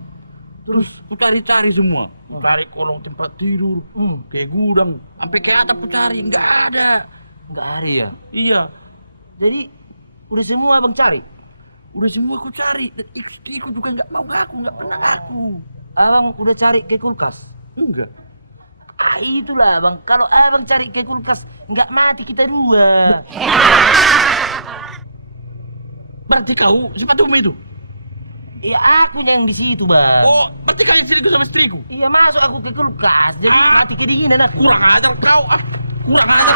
Terus ku cari-cari semua. Ku cari kolong tempat tidur, kayak gudang, sampai ke atap ku cari, nggak ada. Nggak ada ya? Iya, Jadi, udah semua abang cari? udah semua ku cari. Dan istriku juga nggak mau ngaku, nggak pernah ngaku. Abang udah cari ke kulkas? Enggak. Itulah abang, kalau abang cari ke kulkas, nggak mati kita dua. Berarti kau sepatumu itu? Iya aku yang di situ bang. Oh, berarti kau istriku sama istriku? Iya masuk aku ke kulkas, jadi mati kedinginan aku. Kurang ajar kau. Kurang ajar.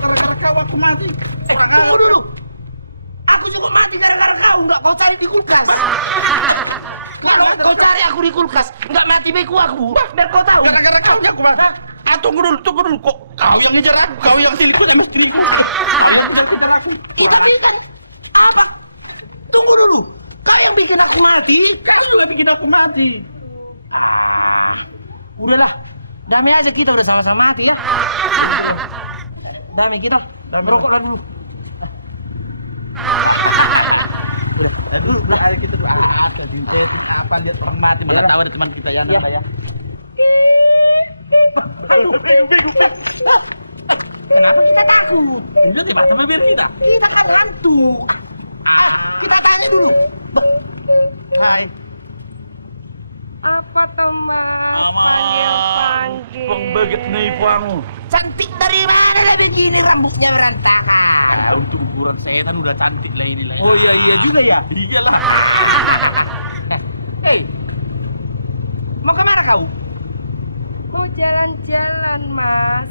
Gara-gara kau aku mati. Tunggu dulu. Aku juga mati gara-gara kau, nggak kau cari di kulkas. Kalau kau cari aku di kulkas, nggak mati beku aku. Biar kau tahu. Gara-gara kau yang aku mati. Tunggu dulu. Kok kau yang ngejar aku, kau yang sini sama sini. Kita berikan apa? Tunggu dulu. Kau yang bikin aku mati, kau yang bikin aku mati. Udahlah. Damai aja kita udah sama-sama mati ya. Damai kita. Dan rokok lagi dulu. Dulu kali kita apa dia pernah mati malah tahu ada teman kita ya. Kenapa kita takut? Udah di mata bibir kita. Kita kan hantu. Kita tanya dulu. Hai. Apa teman? Panggil. Begitu nih puangmu. Cantik dari mana begini rambutnya berantakan? Untuk ukuran setan udah cantik lah ini lah. Oh iya juga ya. Iyalah. Hei, mau kemana kau? Mau jalan-jalan, Mas.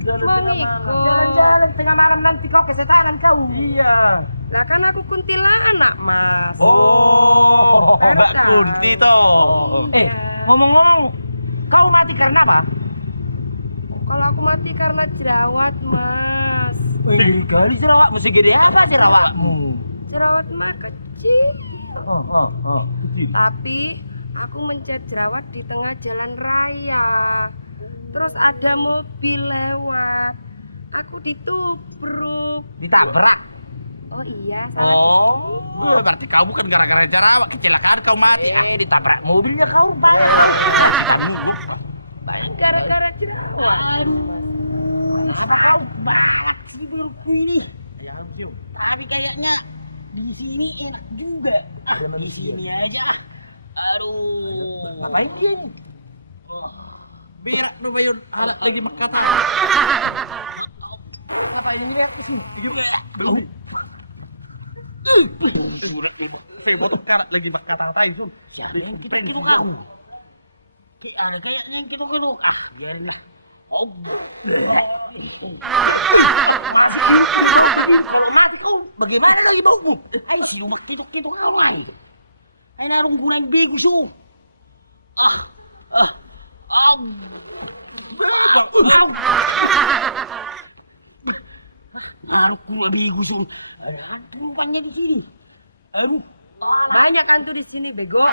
Mau ikut. Jalan-jalan tengah malam nanti kau kesetanan kau. Iya. Lah kan aku kuntilanak, Mas. Oh, Mbak Kunti toh. Ngomong-ngomong, kau mati karena apa? Kalau aku mati karena jerawat, Mas. Kali jerawat mesti gede apa jerawatmu? Jerawat mah kecil. Tapi aku mencet jerawat di tengah jalan raya. Terus ada mobil lewat. Aku ditubruk. Ditabrak. Oh iya. Oh, berarti kau bukan gara-gara jerawat kecelakaan kau mati. Ditabrak mobilnya kau bang. Gara-gara jerawat. Aduh, sama kau banget tidurku ini. Tapi kayaknya di sini enak juga. Di sini aja. Aduh. Ngapain ini? Biar lumayan alat lagi berkata. Ngapain ini? Saya botok karat lagi berkata-kata itu. Jadi kita itu kamu. Kayaknya kita kalau biarin lah. Kalau mati kau, bagaimana lagi bauku? Ayo si umat tidur-tidur orang. Ayo narung gulai bego su. Berapa? Narung gulai bego su. Tumpangnya di sini. Banyak hantu di sini, bego.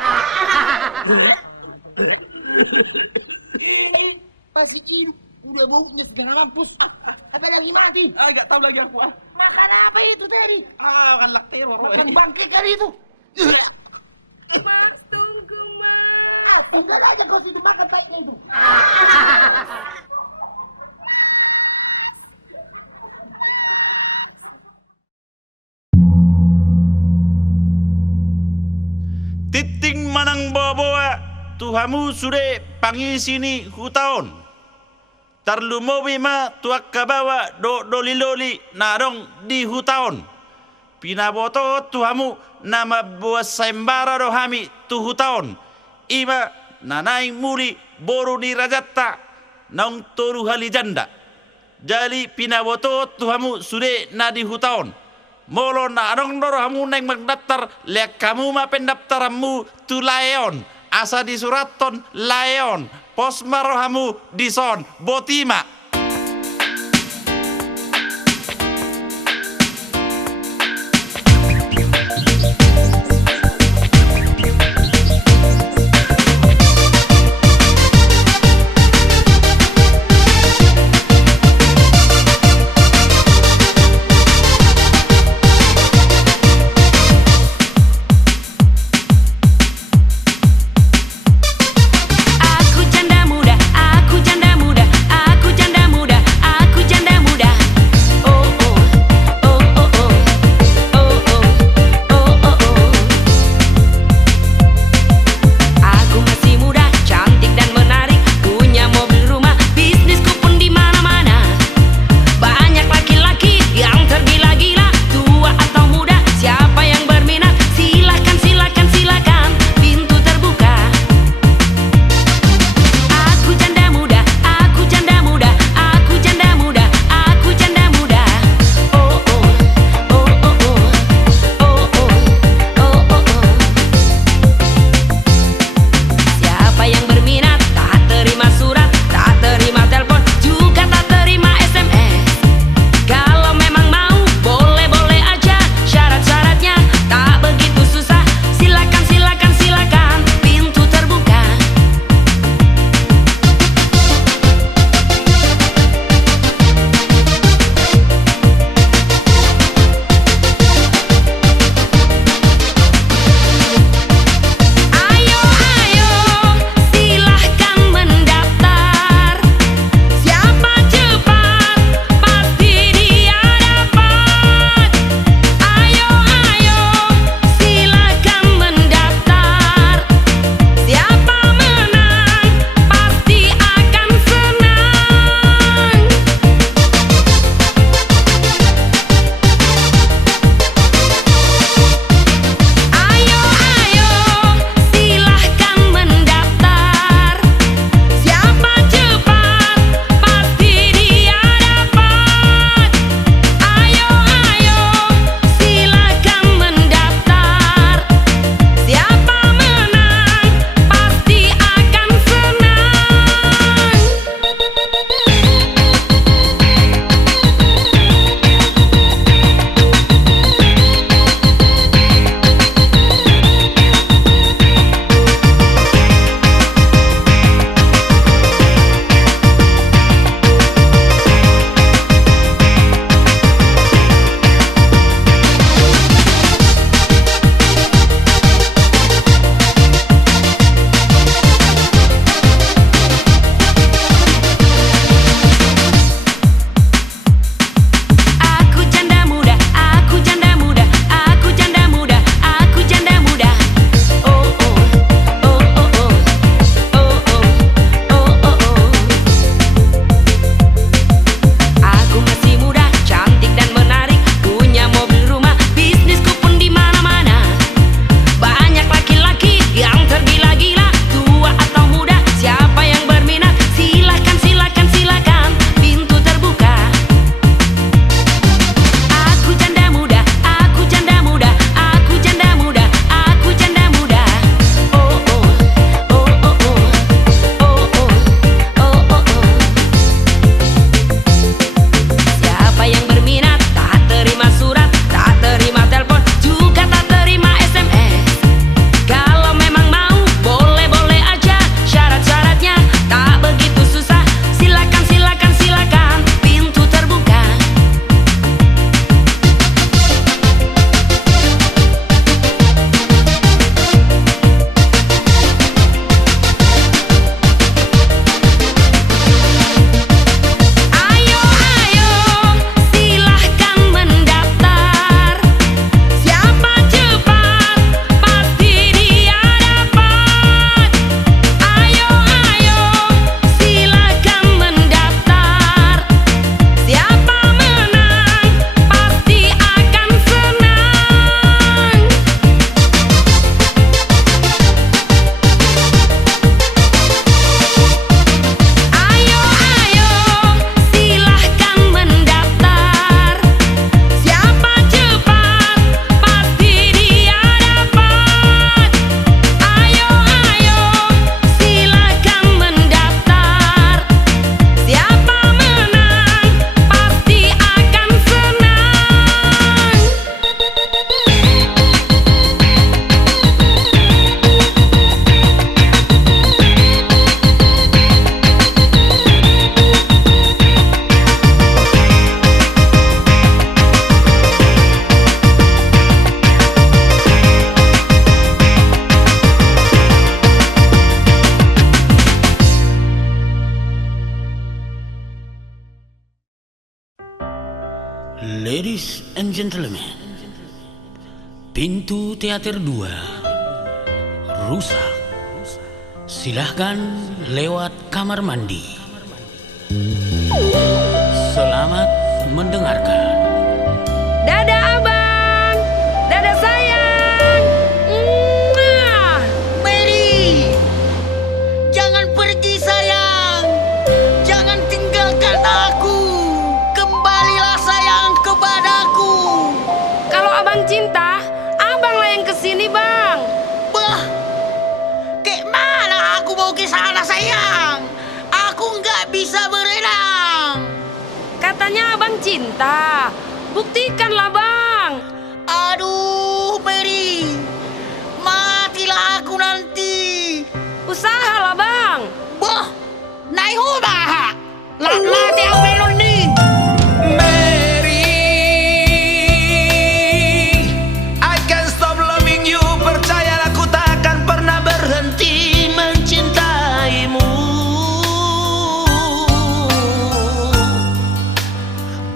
Masih hidup, udah baunya segala mampus. Apa lagi mati? Gak tahu lagi aku. Makan apa itu tadi? Makan lakteror. Makan bangke kali itu. Mas, tunggu, Mas. Tinggal aja kau situ makan baiknya itu. Titing manang bawa Tuhamu sudah pangi sini hutaon. Tarlumowi ma tuak kabawa do liloli narong di hutaon. Pinaboto Tuhamu nama buat sembara rohami tu hutaon. Ima nanai muli boru ni rajatta nong toru halijanda. Jadi pinaboto Tuhamu sudah na di hutaon. Molo na anong norohamu neng magdaftar lek kamu ma pendaftaranmu tu layon asa di suraton layon pos marohamu di son botima. Aku janda muda, aku janda muda, aku janda and gentlemen, pintu teater 2 rusak. Silahkan lewat kamar mandi. Selamat mendengarkan. Dadah abang, dadah sayang. Mwah. Mary, jangan pergi sayang. Jangan tinggalkan aku. Kembalilah sayang kepadaku. Kalau abang cinta, abanglah yang kesini bang. Bah, kayak mana aku mau ke sana sayang? Aku nggak bisa berenang. Katanya abang cinta, buktikanlah bang. Aduh, Mary, matilah aku nanti. Usahalah bang. Bah, naik hubah. Mati aku belum nih. Mary, I can't stop loving you. Percayalah aku tak akan pernah berhenti mencintaimu.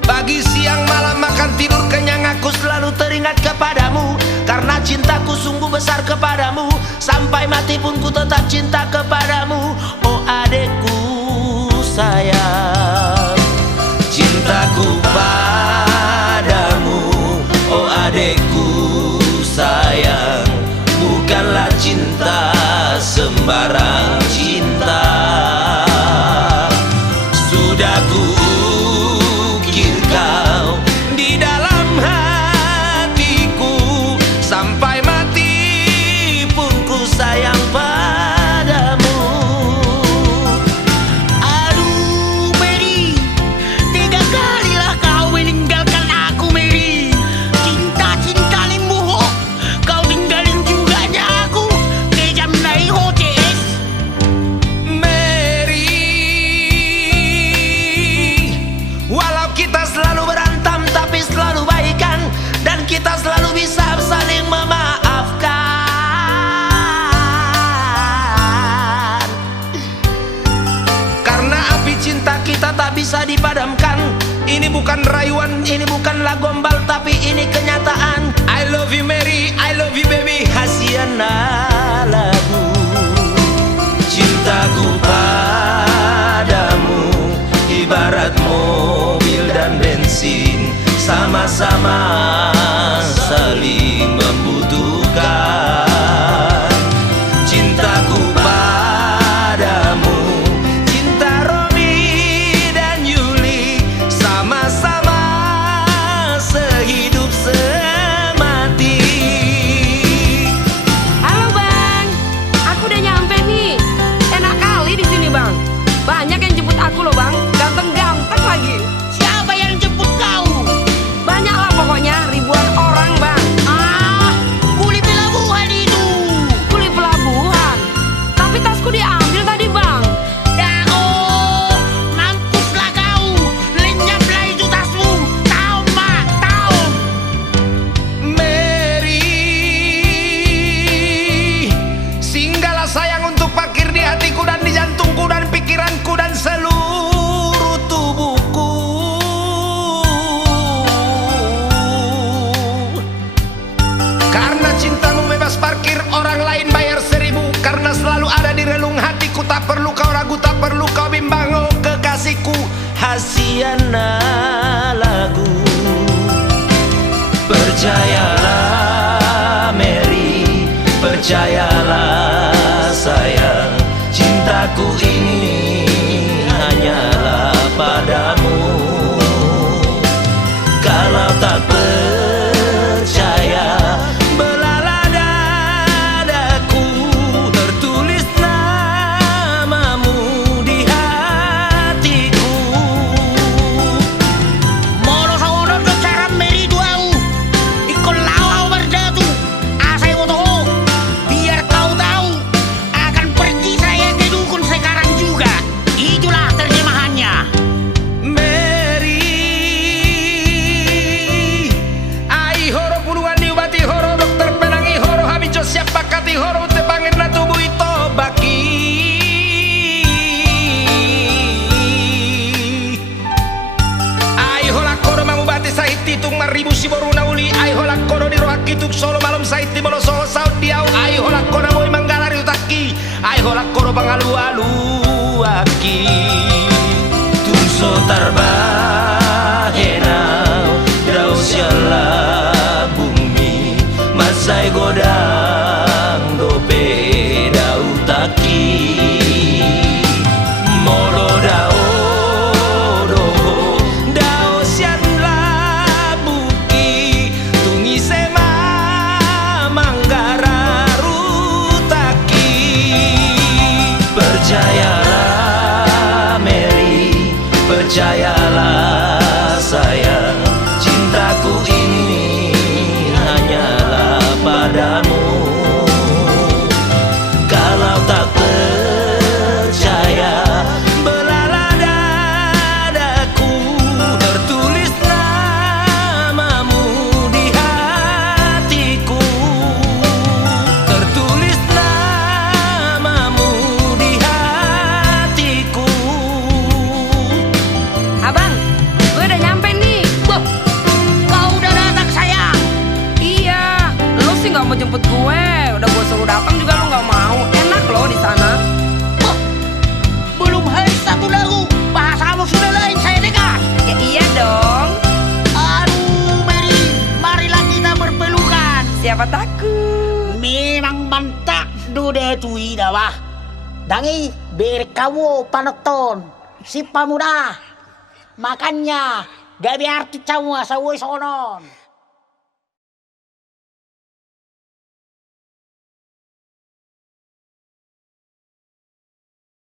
Pagi, siang, malam, makan, tidur, kenyang, aku selalu teringat kepadamu. Karena cintaku sungguh besar kepadamu. Sampai mati pun ku tetap cinta kepadamu. Oh adekku sayang, cintaku padamu. Oh adekku sayang, bukanlah cinta sembarang cinta. Sudah ku ukir kau di dalam hatiku. Sampai mati pun ku sayang padamu. Aduh, Mary, 3 kalilah kau meninggalkan aku, Mary. Cinta-cinta limbuho, kau tinggalin juga aku. Kejam naik hoces. Mary, walau kita selalu berantem tapi selalu baikan, dan kita selalu bisa saling memaafkan. Karena api cinta kita tak bisa dipadamkan. Ini bukan rayuan, ini bukanlah gombal, tapi ini kenyataan. I love you Mary, I love you baby. Hasiana lagu cintaku padamu ibarat mobil dan bensin, sama-sama saling membutuhkan. Cintaku padamu, cinta Romi dan Yuli, sama-sama sehidup semati. Halo bang, aku udah nyampe nih. Enak kali di sini bang. Banyak yang jemput aku loh bang, ganteng-ganteng lagi. Siapa yang jemput kau? Banyak lah pokoknya, ribuan orang bang. Ah, kuli pelabuhan itu. Kuli pelabuhan. Tapi tasku diambil tadi bang. Dah, oh, mampuslah kau. Lenyaplah itu tasmu. Tahu, Mak, tahu. Mary, singgahlah sayang untuk parkir di hatiku dan di jantungku dan pikiranku dan seluruh tubuhku. Karena cintamu bebas parkir, orang lain bayar 1000. Karena selalu ada di relung hatiku, tak perlu kau ragu, tak perlu kau bimbang. Oh kekasihku, Hasiana lagu. Percayalah Mary, percayalah sayang, cintaku ini hanyalah padamu. Kalau tak percaya, belalah dadaku, tertulis namamu di hatiku. Moro sawono do cara Mary duau. Ikon lawau berdatu. Asai foto. Biar kau tahu, akan pergi saya ke dukun sekarang juga. Itulah terjemahannya. kono di roakituk solo malam saiti molo so saud diau ai hola kono moy manggalari utaki ai hola kono bangalu-alu aki tungso tarbahenau dau syala bumi masai godang dope dau taki molo dau percayalah Mary, percayalah sayang, cintaku ini hanyalah padamu. Kalau tak percaya, belalah dadaku, tertulis namamu di hatiku, tertulis namamu di hatiku. Abang, gue udah nyampe nih. Wah, kau udah datang sayang. Iya, lu sih nggak mau jemput gue. Udah gue suruh datang juga lu nggak mau. Enak loh di sana. Wah, belum hari satu lagu, bahasamu sudah lain saya dengar. Ya iya dong. Aduh Mary, marilah kita berpelukan. Siapa takut? Memang mantap dude tui dawah. Dangi berkawo panoton si pemuda. Makanya gak biar tu camu asawoi sonon.